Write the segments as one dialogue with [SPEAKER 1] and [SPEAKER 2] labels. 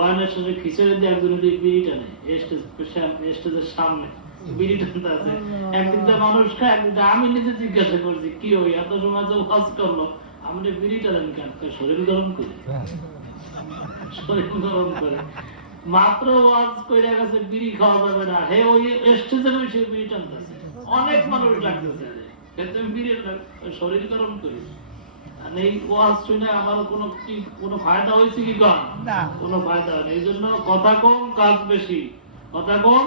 [SPEAKER 1] বয়ানের সাথে খিচুড়ি দিয়ে একজন ওদিক বিড়ি টানে স্টেজ স্টেজের সামনে বিড়ি টানতে আছে। একদিন মানুষ খায় একদিন আমি নিজে জিজ্ঞাসা করছি কি ওই এত সময় তো ওয়াজ করল। আপনি বিড়ি টানেন কেন? শরীর গরম করে। শরীর গরম করে। মাত্র ওয়াজ কইরা গেছে বিড়ি খাওয়া যাবে না। হে ওই স্টেজে বসে বিড়ি টানতেছে অনেক মানুষ লাগতেছে তুমি বিড়ি শরীর গরম করি আর এই ওয়াজ শুনে আমার কোনো কি কোনো ফায়দা হয়েছে কি কম? কোনো ফায়দা হয়নি। এই জন্য কথা কম কাজ বেশি। কথা কম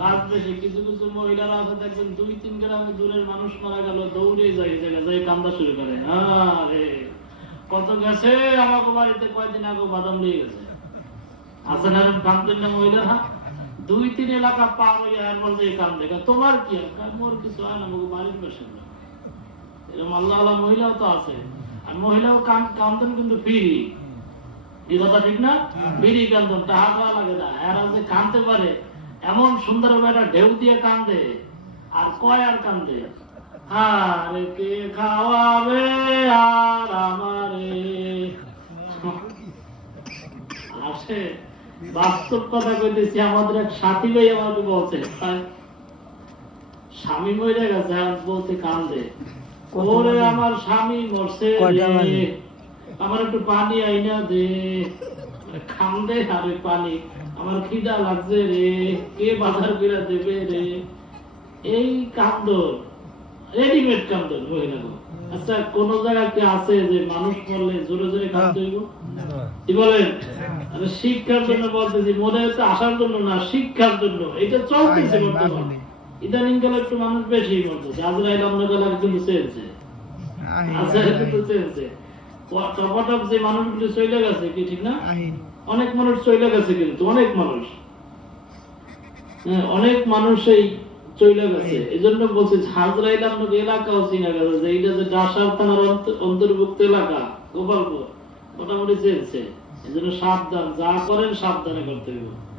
[SPEAKER 1] কাজ বেশি। কিছু কিছু মহিলারা আছে দেখবেন দুই তিন গ্রামে দূরের মানুষ মারা গেল দৌড়ে যায় এই যাই কান্দা শুরু করে। আরে কত গেছে? আমাকে বাড়িতে কয়দিন আগে বাদাম লিয়ে গেছে। আছে না কান্দেন না মহিলারা? দুই তিন এলাকা পার হয়ে আর বলতে কান্দে। তোমার কি? মোর কিছু হয় না আমাকে বাড়ির পাশে। না। এরকম আল্লাহ আল্লাহ মহিলাও তো আছে। মহিলাও কান্দন কিন্তু ফ্রি। এই কথা ঠিক না? ফ্রি কান্দন টাকা দেওয়া লাগে না। এরা যে কানতে পারে এমন সুন্দর একটা ঢেউ দিয়ে কান্দে আর কয় আর কান্দে আর কে খাওয়াবে আর আমারে? আসে বাস্তব কথা কইতেছি আমাদের এক সাথী ভাই আমাকে বলছে স্বামী মরে গেছে আর বলতে কান্দে ওরে আমার স্বামী মরছে? আমার একটু পানি আইনা দে। আরে পানি। আমার খিদা লাগছে রে। কে বাজার করে দেবে রে? এই রেডিমেড কান্দন মহিলা আচ্ছা কোন জায়গায় আছে যে মানুষ মরলে জোরে জোরে কান্দতে হইব কি বলেন? শিক্ষার জন্য বলতেছি মনে হচ্ছে আসার জন্য না শিক্ষার জন্য। এটা চলতেছে বর্তমান। ইদানিং কালে একটু মানুষ বেশি মরতেছে আজরাইল আমরা কালে কিন্তু চেয়েছে। আচ্ছা কিন্তু চেয়েছে। টপাটপ যে মানুষগুলো চলে গেছে কি ঠিক না? অনেক মানুষ চলে গেছে কিন্তু অনেক মানুষ। হ্যাঁ, অনেক মানুষ এই চলে গেছে। এই জন্য বলছে হাজরাইল আপনাকে এলাকাও চিনা গেছে যে এইটা যে ডাসার থানার অন্ত- অন্তর্ভুক্ত এলাকা গোপালপুর মোটামুটি চেয়েছে। এই জন্য সাবধান যা করেন সাবধানে করতে হবে।